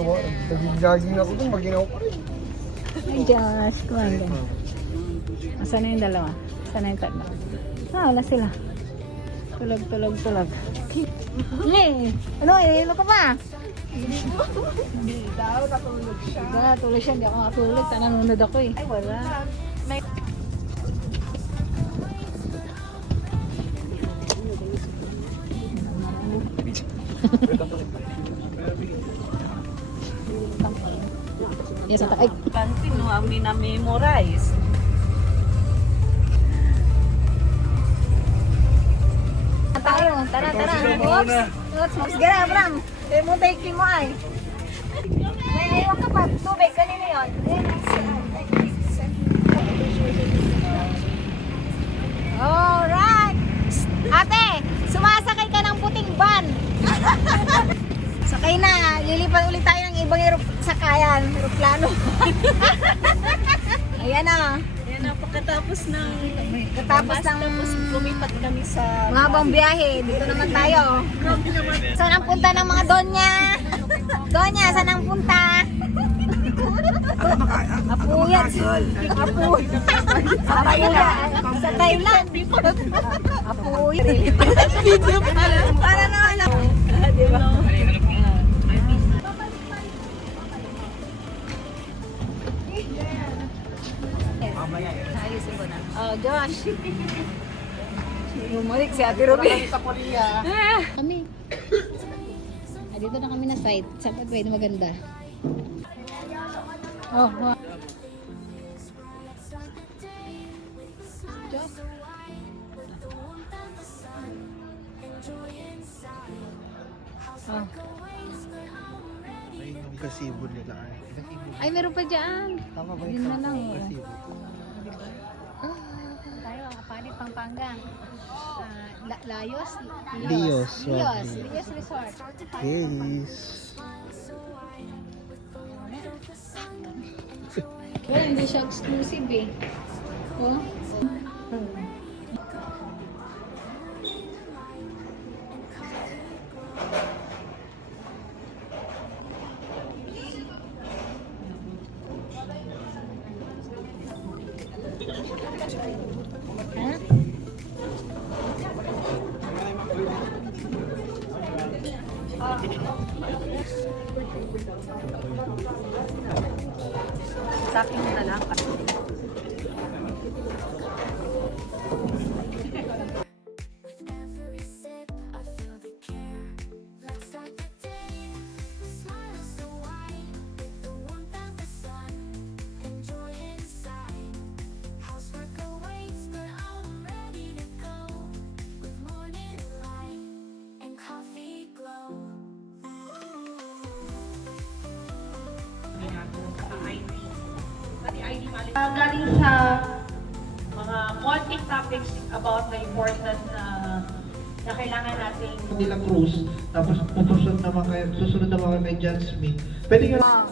Naging-jogging ako dun, maginaw pa rin. Ay, Josh, kumanda. Asan na yung dalawa? Asan na yung tatlo? Wala sila. Tulog. Hey, ano, ihilo ka pa? Hindi daw, natulog siya. Natulog siya, hindi ako makatulog. Sana nanonood ako eh. Ay, wala. May... Yes, ay. Kantin, no, ang mina-memorize. Tayo, tara. Oops, gana, Bram. Mo taking mo ay. May iwan ka pa, tubig, kanina yun. Alright! Ate, sumasakay ka ng puting van. Sakay na, lilipat ulit tayo ng ibang sakayan, aeroplano. Ayan na. Yan na, pagkatapos ng... Katapos ng lumipat kami sa... mahabang biyahe, dito naman tayo. Saan ang punta ng mga Donya? Donya, saan ang punta? Apuyat. Sa Thailand. Apuyat. Para naman ako. Diba? Ayusin ko na. Oh, Josh. Bumalik si Ate Ruby. Kami. Dito na kami na site. Sapat ba ito maganda? Oh, wow. Josh. Oh. Ay, yung gazebo nila. Ay, meron pa dyan. Tama ba Yun na lang. yung Oh. gazebo? Tayo, ang Kapalit, Pampanga. Layos? Lios. Lios Resort. Yes. Well, hindi siya exclusive eh. Oh? Ha? Sa akin na lang. Every sip, I feel the care. Let's start the day. The smile is so wide, with the warmth of the sun. Enjoy inside. Housework awaits, but I'm ready to go. With morning light and coffee glow. Galing sa mga konting topics about the importance na kailangan nating nila Cruz, tapos susunod naman kayo kay John Smith. Pwede nga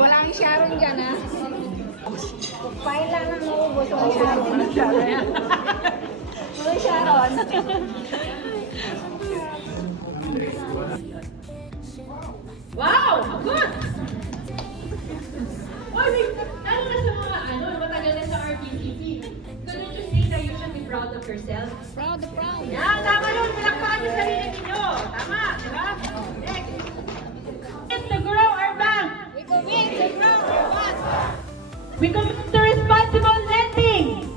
Wala ang Sharon dyan, ha? File lang ang maubos. Walang Sharon. Walang Sharon. wow! Good! Oy, lalo na sa mga matagal na sa RPTP. Couldn't you say that you should be proud of yourself? Proud. Yan, tama yun. Palakpakan yung sarili ninyo. Tama, di ba? Next. It's to grow our bank. We commit to grow our what? We commit to responsible lending.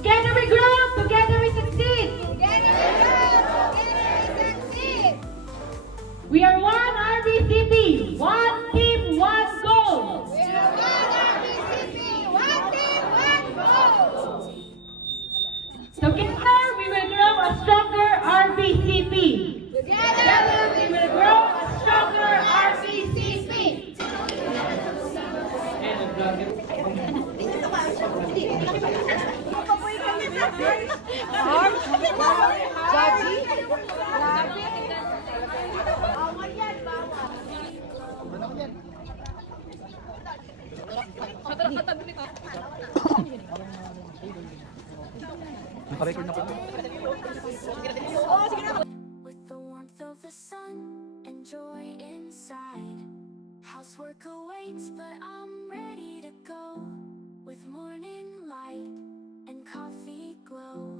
Together we grow, together we succeed. We are one RBCP, one team, one goal. Together we will grow a stronger RBCP. Together we will grow a stronger RBCP. Naka-record na po. With the warmth of Housework awaits, but I'm ready to go with morning light and coffee glow.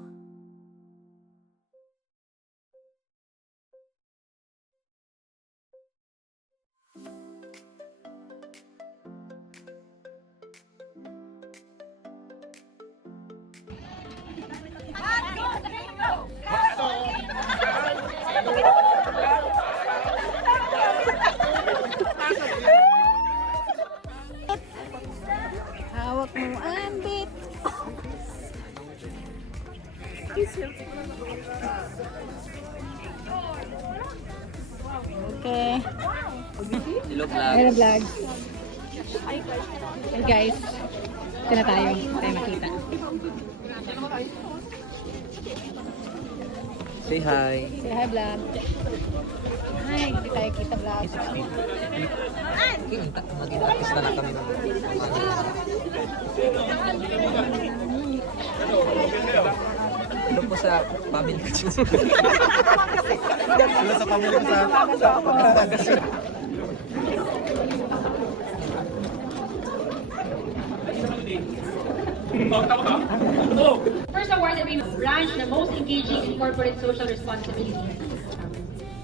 Hawak mo, ambit. Okay. Hello, Hello, vlog. vlog. Hey guys. Ito na tayo. Tayo makita. Say hi. Say hi, vlog. Hi, hindi tayo kita, vlog. Mag-inartista na kami. Hello po sa family ko. Hello sa family ko sa First award that we branch the most engaging in corporate social responsibility.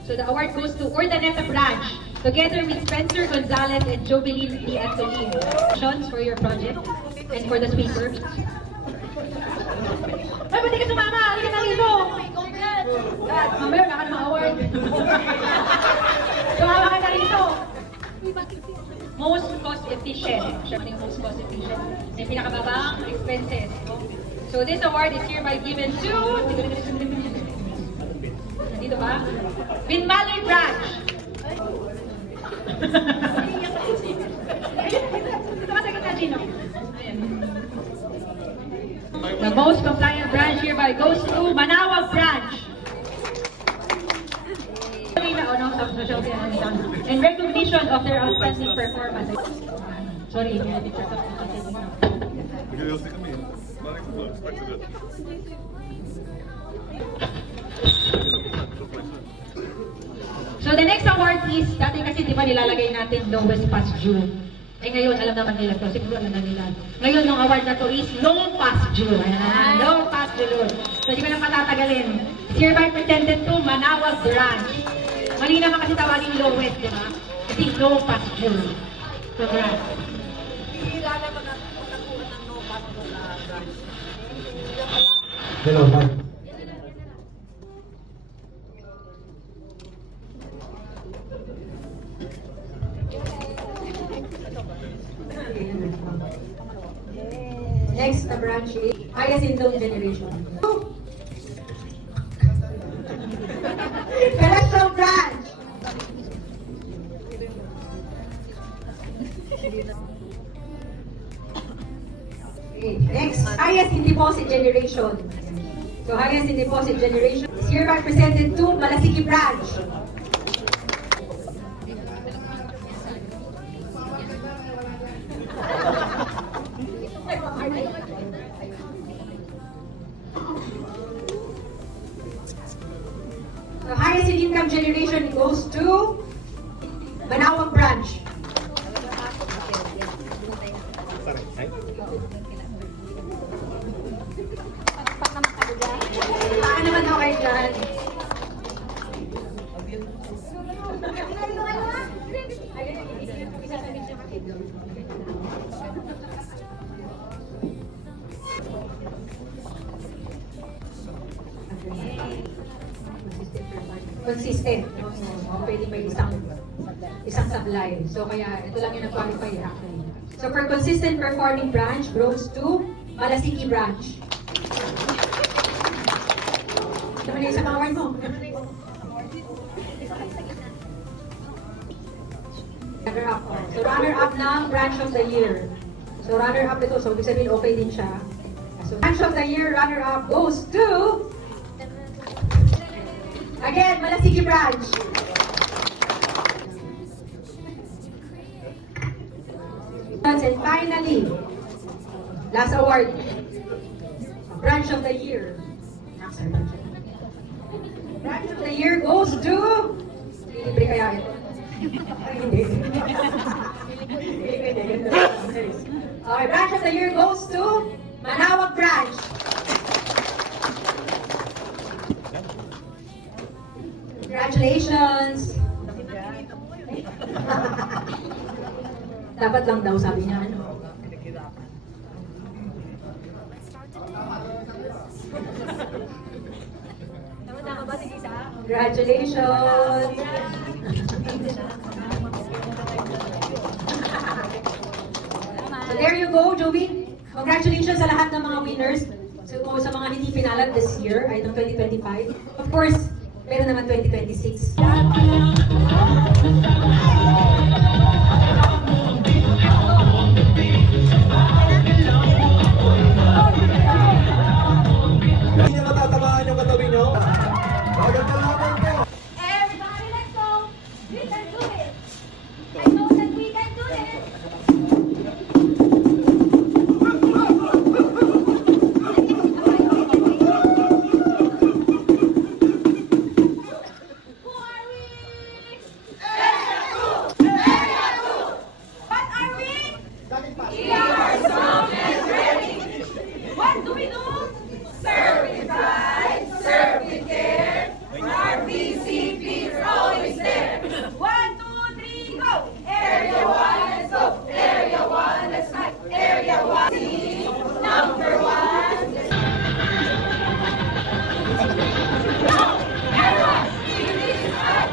So the award goes to Urdaneta branch, together with Spencer Gonzalez and Jobeline D. Antolin. Congratulations for your project and for the speaker. Ay, ba't di ka sumama? Halika na rito! Mamaya, wala ka namang award. Sumama ka na rito! Most cost efficient. Siya yung most cost efficient. May pinakababang expenses. So this award is hereby given to... Dito ba? Binmali branch. Dito ka sa sino? The most compliant branch hereby goes to Manawag branch. In recognition of their outstanding performance. Sorry, may picture sa So the next award is, dati kasi di ba nilalagay natin lowest past due. Eh ngayon, alam naman nila to, siguro alam na nila. Ngayon, yung award na to is low past due. Ayan, low past due. So di ko na patatagalin. Hereby presented to Manawag branch. Mali naman kasi tawagin lowest, di ba? Kasi low past due. Congrats. Hello, ma'am. Next, the branch is Hyacinth Generation. Correctional branch. Okay, next, Hyacinth Deposit Generation. So Hyacinth Deposit Generation is hereby presented to Malasiki branch. The highest in income generation goes to Manawag branch. Baka naman ako kayo dyan. Consistent. Pwede may isang sablay. So kaya ito lang yung nag-qualify actually. So for consistent performing branch goes to Malasiki branch. Ito na yung isang award mo. Runner-up. So runner-up ng branch of the year. So runner-up ito. So ibig sabihin okay din siya. So branch of the year runner-up goes to... Again, Malasiki branch. And finally, last award, branch of the year. Branch of the year goes to... Libre kaya ito? Ay, hindi. Our branch of the year goes to Manawag branch. Congratulations! Dapat lang daw sabi niya, ano? Congratulations! So there you go, Joey. Congratulations sa lahat ng mga winners. So sa mga hindi pinalad this year, ay ng 2025. Of course, meron naman 2026. Hindi niya matatamaan yung katabi nyo. Magandang hapon po. Everybody, let's go! We can do it! I know that we can do it! Who are we? What are we? We are strong and ready! What do we do? Serve with pride, serve with care. Our PCP is always there. 1, 2, 3, go! Area 1, let's go! Area 1, let's fight! Area 1, team number 1. Go! Everyone, team is fight!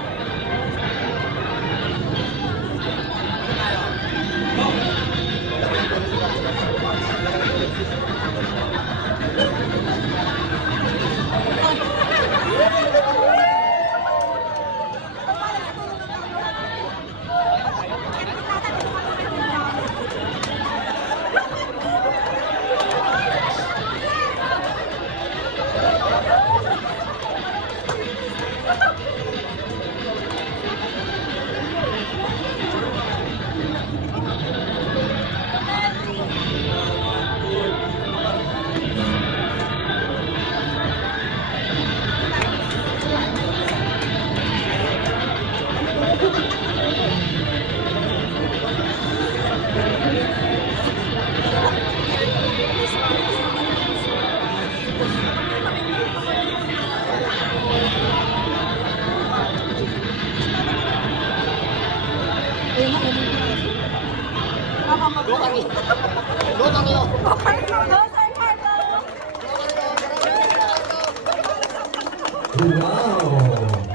Wow!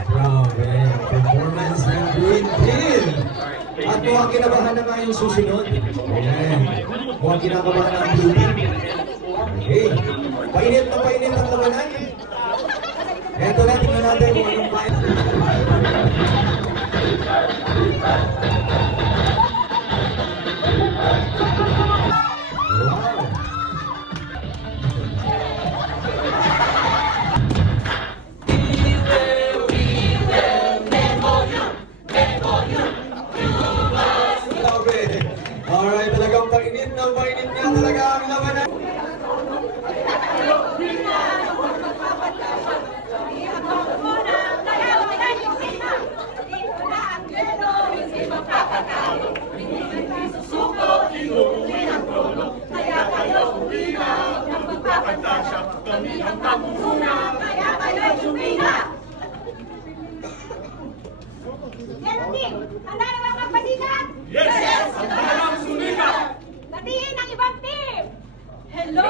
Grabe! Performance ng Green Team! At mukhang kinabahan na nga yung susunod. Ayan. Mukhang kinakabahan ang Blue Team. Okay. Painit ang labanan. Eto na, tingnan natin kung anong pain. Wow! Grabe. Alright, talagang painit nga talaga ang labanan. Handa na mga kapatigan? Yes! Handa na ang sumikat! Batiin ang ibang team! Hello!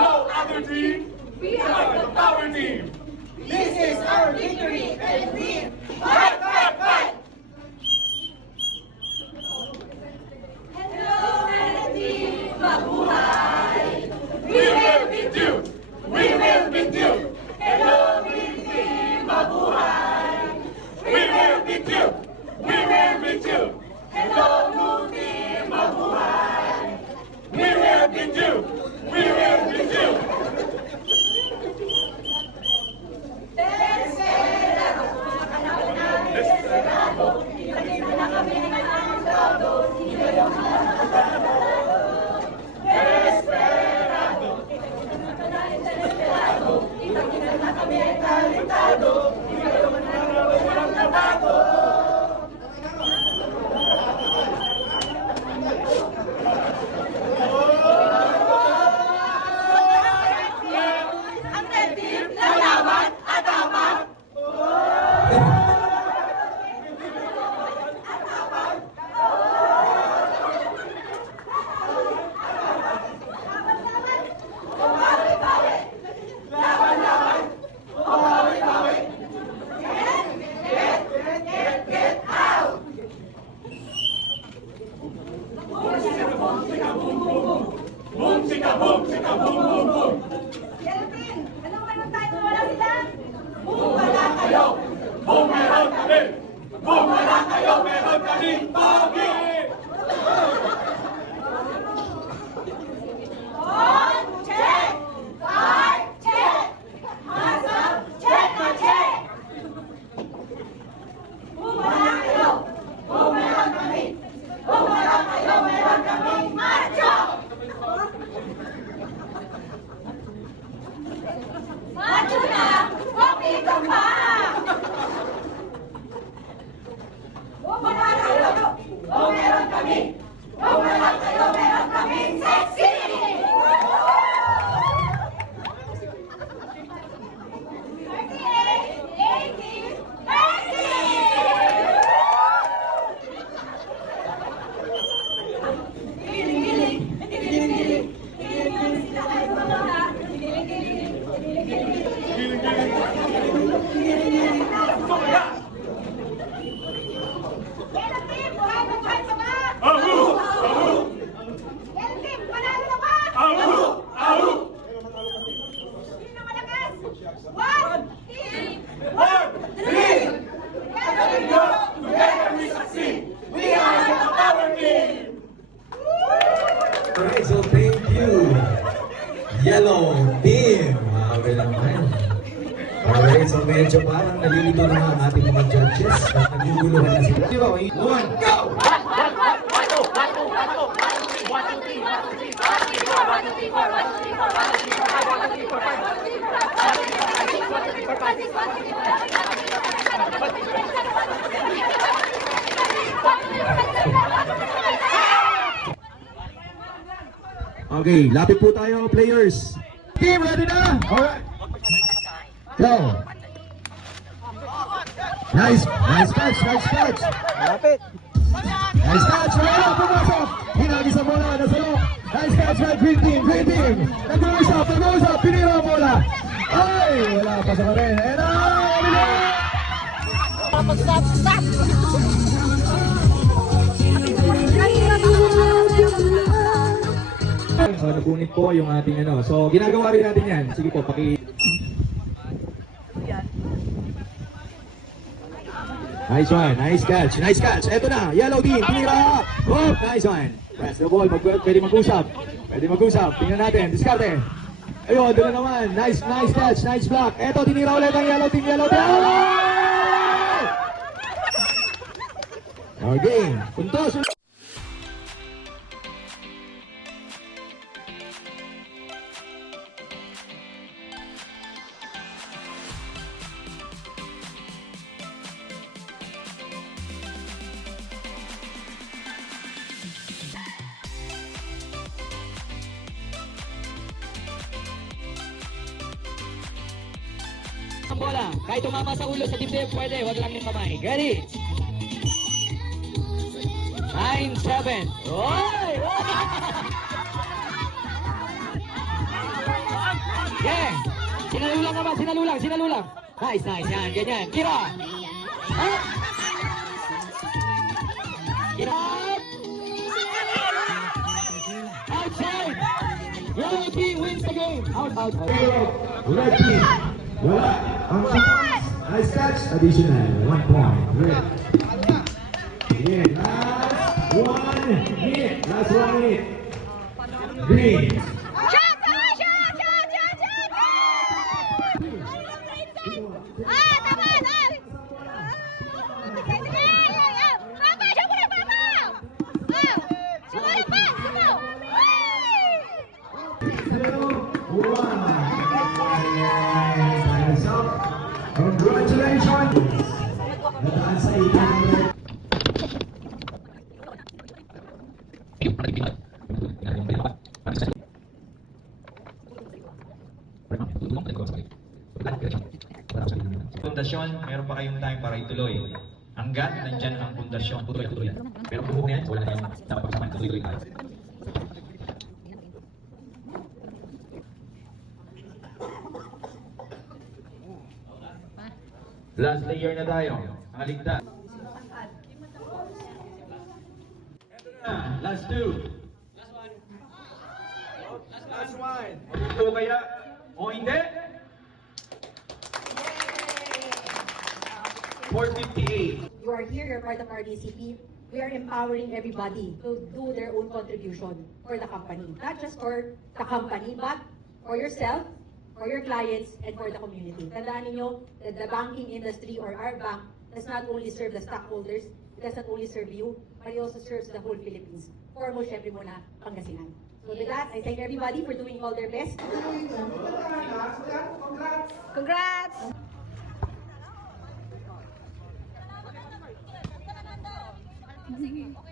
Alright, so thank you, Yellow Team. Okay naman. Alright, so medyo parang nalilito na ang ating mga judges at naguguluhan na sila. Di ba? 1, go! Okay, lapit po tayo, players. Team, ready na? Alright. Go. Nice catch. Malapit. Nice catch, wala, pumasok. Hinagi sa bola, nasa loob. Nice catch by Green Team. Nag-uusap, pinira ang bola. Ay, wala pa sa karin. And So, napunit po yung ating ano. So, ginagawa rin natin yan. Sige po, Nice one, nice catch. Eto na, Yellow Team, tinira. Oh, nice one. Press the ball, pwede mag-usap. Tingnan natin, diskarte. Ayun, doon na naman. Nice catch, nice block. Eto, tinira ulit ang Yellow Team. Okay, puntos. Ang bola, kahit tumama sa ulo sa dibdib, pwede, wag lang yung kamay. Ready? 9-7. Oy! Yeah! Sinalulang. Nice, yan, ganyan. Kira! Up! Kira! Outside! Yellow team wins the game. Out. Red Team, wala. Ang nice catch, additional 1 point. Red. Yeah, last 1 minute. Green. Congratulations! Nadaan sa ilang. Pundasyon, meron pa kayong time para ituloy. Hanggat nandyan ang pundasyon, tuloy. Pero kung buhok na yan, wala na yung dapat pagsamahan, tuloy tayo. Last layer na tayo, mga ligtas. Ito na, last two. everyone! Gusto kaya o hindi? 458. You are here, you're part of our DCP. We are empowering everybody to do their own contribution for the company. Not just for the company, but for yourself, for your clients, and for the community. Tandaan ninyo that the banking industry or our bank does not only serve the stockholders, it does not only serve you, but it also serves the whole Philippines. Foremost, syempre muna, Pangasinan. So with that, I thank everybody for doing all their best. Congrats! Sige.